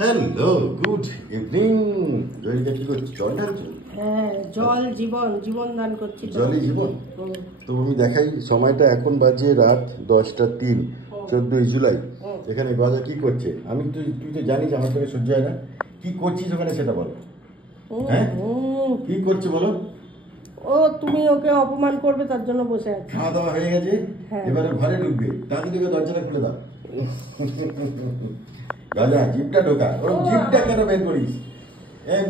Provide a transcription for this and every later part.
Hello, good evening. Joyita কি করছো? জল ঢালছো? হ্যাঁ, জল জীবন, জীবন দান করছি। জলই জীবন। তো আমি দেখাই সময়টা, এখন বাজে রাত 10টা 3, 14ই জুলাই। এখানে গজা কি করছে? আমি তুই তো জানিস আমার থেকে সহ্য হয় না। কি করছিস ওখানে সেটা বল। হ্যাঁ, কি করছি বলো? ও তুমি ওকে অপমান করবে তার জন্য বসে আছে। খাওয়া দাওয়া হয়ে গেছে, এবারে ঘরে ঢুকবে, তাড়াতাড়ি দরজাটা খুলে দাও। গজা জিপটা ঢোকা, ওর জিপটা কেন বের করিস?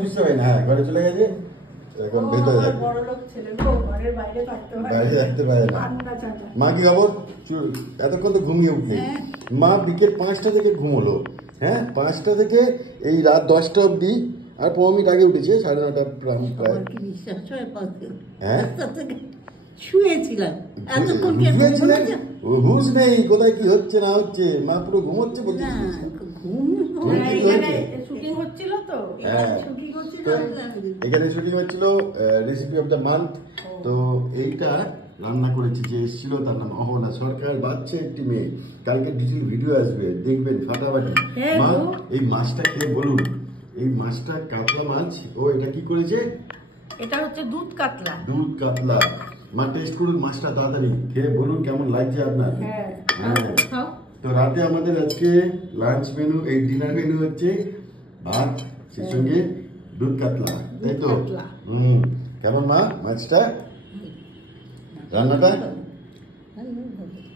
বুঝতে পারি না। হ্যাঁ, ঘরে চলে গেছে, এখন ভেতরে থাকবে। বড়লোক ছেলে গো, ঘরের বাইরে থাকতে পারে, বাইরে থাকতে পারে না। মা কি খবর? এতক্ষণ তো ঘুমিয়ে উঠলি। মা বিকেল 5টা থেকে ঘুমোলো। হ্যাঁ, 5টা থেকে এই রাত 10টা অবধি, আর 15 মিনিট আগে উঠেছে, 9:30 প্রায়। বিশ্বাস হয়? হ্যাঁ, শুয়েছিলাম, হুশ নেই কোথায় কি হচ্ছে না হচ্ছে। মা পুরো ঘুমোচ্ছে বলছে। শুটিং হচ্ছিল তো। হ্যাঁ, এখানে শুটিং হচ্ছিল রেসিপি অফ দ্য মান্থ। তো এইটা রান্না করেছে যে এসেছিল, তার নাম অহনা সরকার, বাচ্চা একটি মেয়ে। কালকে ডিটেল ভিডিও আসবে, দেখবেন ফাটাফাটি। মা এই মাছটা খেয়ে বলুন, এই মাছটা কাতলা মাছ। ও এটা কি করেছে? এটা হচ্ছে দুধ কাতলা। দুধ কাতলা। মা টেস্ট করুন মাছটা, তাড়াতাড়ি খেয়ে বলুন কেমন লাগছে আপনার। হ্যাঁ, তো রাতে আমাদের আজকে লাঞ্চ মেনু, এই ডিনার মেনু হচ্ছে ভাত, সেই সঙ্গে দুধ কাতলা, তাই তো? কেমন মা মাছটা, রান্নাটা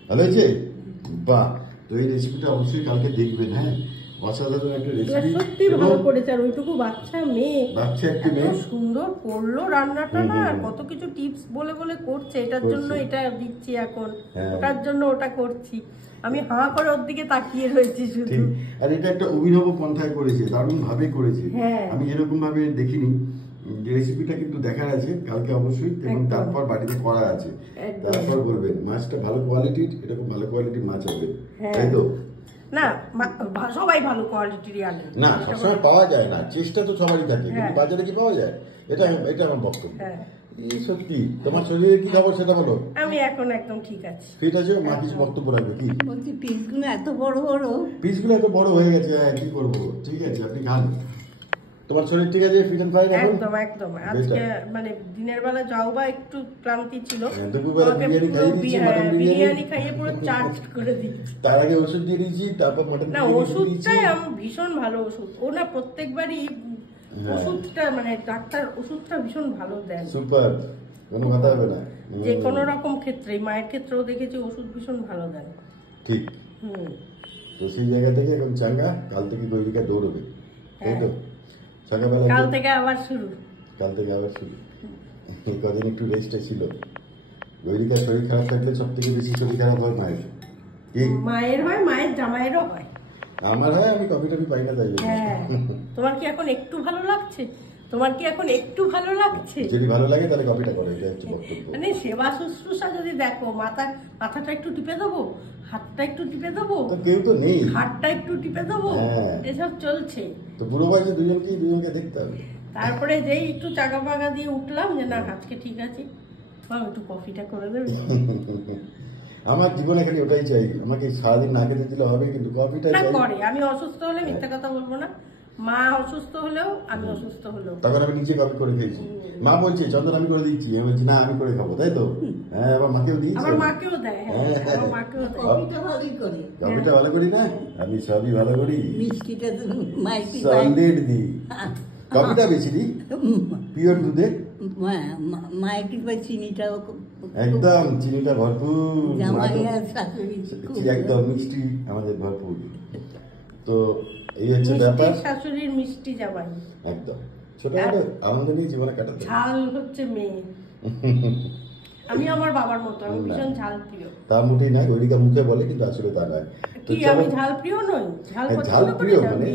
ভালো হয়েছে? বাহ। তো এই রেসিপিটা অবশ্যই কালকে দেখবেন। হ্যাঁ, অসাধারণ একটা রেসিপি, সত্যি ভালো করেছে। আর ওইটুকু বাচ্চা মেয়ে, বাচ্চা একটি মেয়ে সুন্দর করলো রান্নাটা। না কত কিছু টিপস বলে বলে করছে, এটার জন্য এটা দিচ্ছি এখন, ওটার জন্য ওটা করছি। আমি হাঁ করে ওর দিকে তাকিয়ে রয়েছি শুধু। আর এটা একটা অভিনব পন্থায় করেছে, দারুণ ভাবে করেছে। আমি এরকম ভাবে দেখিনি। রেসিপিটা কিন্তু দেখার আছে কালকে অবশ্যই, এবং তারপর বাড়িতে করা আছে, তারপর বলবেন। মাছটা ভালো কোয়ালিটির, এরকম ভালো কোয়ালিটির মাছ হবে, তাই তো? না, সবাই ভালো কোয়ালিটির আনে না, সবসময় পাওয়া যায় না, চেষ্টা তো সবারই থাকে, কিন্তু বাজারে কি পাওয়া যায়? এটা আমার বক্তব্য। সত্যি। তোমার শরীরে কি খবর সেটা বলো। আমি এখন একদম ঠিক আছে, ফিট আছে। মা কিছু বক্তব্য রাখবে কি? বলছি পিসগুলো এত বড় বড়, পিসগুলো এত বড় হয়ে গেছে। হ্যাঁ, কি করবো, ঠিক আছে, আপনি খান। তোমার শরীর ঠিক আছে? ফিট এন্ড ফাইন এখন? একদম একদম। আজকে মানে দিনের বেলা যাও বা একটু ক্লান্তি ছিল, দুপুরবেলা বিরিয়ানি খাইয়ে পুরো চার্জ করে দিয়েছি। তার আগে ওষুধ দিয়ে দিয়েছি, তারপর মটন। না, ওষুধটাই আমার ভীষণ ভালো ওষুধ। ও না প্রত্যেকবারই ওষুধটা, মানে ডাক্তার ওষুধটা ভীষণ ভালো দেন। সুপার, কোনো কথা হবে না। যে কোনো রকম ক্ষেত্রে, মায়ের ক্ষেত্রেও দেখেছি ওষুধ ভীষণ ভালো দেন। ঠিক। তো সেই জায়গা থেকে এখন চাঙ্গা। কাল থেকে গৈরিকা দৌড়বে, তাই তো? সকালবেলা কাল থেকে আবার শুরু। কদিন একটু রেস্টে ছিল। গৈরিকার শরীর খারাপ থাকলে সব থেকে বেশি শরীর খারাপ হয় মায়ের। মায়ের হয়, মায়ের জামাইয়েরও হয়। আমার হয়, আমি কফি টফি পাই না, তাই। তোমার কি এখন একটু ভালো লাগছে? যদি ভালো লাগে তাহলে কফিটা করো, এটা হচ্ছে বক্তব্য। মানে সেবা শুশ্রূষা যদি দেখো, মাথাটা একটু টিপে দেবো, হাতটা একটু টিপে দেবো, কেউ তো নেই, হাতটা একটু টিপে দেবো, এসব চলছে। তো বুড়ো বয়সে দুজনকে দেখতে হবে। তারপরে যেই একটু চাকা পাকা দিয়ে উঠলাম যে না আজকে ঠিক আছে, একটু কফিটা করে দেবে। আমার জীবনে খালি ওটাই চাই, আমাকে সারাদিন না খেতে দিলে হবে, কিন্তু কফিটা চাই। করে আমি অসুস্থ হলে, মিথ্যা কথা বলবো না, মা অসুস্থ হলেও, আমি অসুস্থ হলেও তখন আমি নিজে কফি করে খেয়েছি। মা বলছে চন্দন আমি করে দিচ্ছি, আমি বলছি না আমি করে খাবো, তাই তো? হ্যাঁ, আবার মাকেও দিয়েছি, আমার মাকেও দেয়। কফিটা ভালোই করি, কফিটা ভালো করি না আমি, সবই ভালো করি। মিষ্টিটা সলিড দিই, কফিটা বেশি দিই, পিওর দুধে। মায়ের পাই চিনিটাও একদম, চিনিটা ভরপুর, একদম মিষ্টি আমাদের ভরপুর। তো এই হচ্ছে ব্যাপার, শাশুড়ির মিষ্টি জামাই একদম। ছোটখাটো আনন্দ নিয়ে জীবনে কাটাতে। ঝাল হচ্ছে মেয়ে। আমি আমার বাবার মতো, আমি ভীষণ ঝাল প্রিয়। তা মোটেই না, গৈরিকা মুখে বলে, কিন্তু আসলে তা নয়। কি আমি ঝাল প্রিয় নই? ঝাল প্রিয় মানে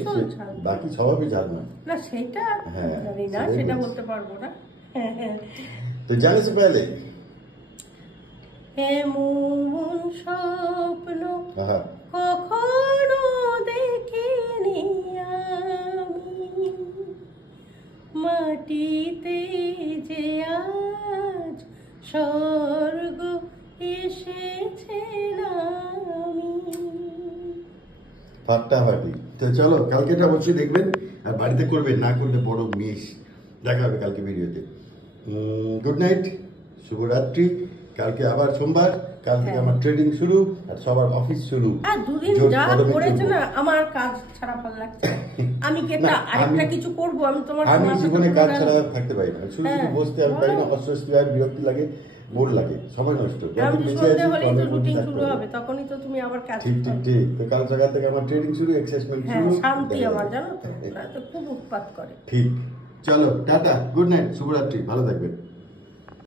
বাকি স্বভাবে ঝাল নয়। না সেটা জানি না, সেটা বলতে পারবো না। তো জানে সে পেলে এমন স্বপ্ন কখনো দেখিনি আমি, মাটিতে যে আজ স্বর্গ এসেছে নামি। ফাটাফাটি। তো চলো কালকে এটা অবশ্যই দেখবেন, আর বাড়িতে করবেন, না করলে বড় মিস। দেখা হবে কালকে ভিডিওতে। গুড নাইট, শুভরাত্রি। কালকে আবার সোমবার, কাল থেকে আমার ট্রেডিং শুরু, আর সবার অফিস শুরু। আর দুদিন জোর যা কদমে করেছে চলবো। না, আমার কাজ ছাড়া ভালো লাগছে। আমি কি একটা না, আরেকটা আমি- কিছু করবো? আমি তোমার আমি তোমার জীবনে সাথে কাজ পুরো ছাড়া থাকতে পারি না, শুধু শুধু হ্যাঁ, বসতে আমি পারি না, অস্বস্তি হয়, বিরক্তি লাগে, বোর লাগে, সময় নষ্ট। আমি যতদিন বেঁচে সন্ধ্যে আছি, হলেই তো ততদিন রুটিন থাকতে শুরু হবে। হবে, তখনই তো তুমি আবার কাজ ঠিক ঠিক করবে। ঠিক। তো কাল সকাল থেকে আমার ট্রেডিং শুরু, এক্সারসাইজ হ্যাঁ, শুরু। শান্তি দেখা আমার, যাবে। জানো তো, না তো খুব উৎপাত করে। ঠিক। চলো টাটা, গুড নাইট, শুভরাত্রি, ভালো থাকবেন।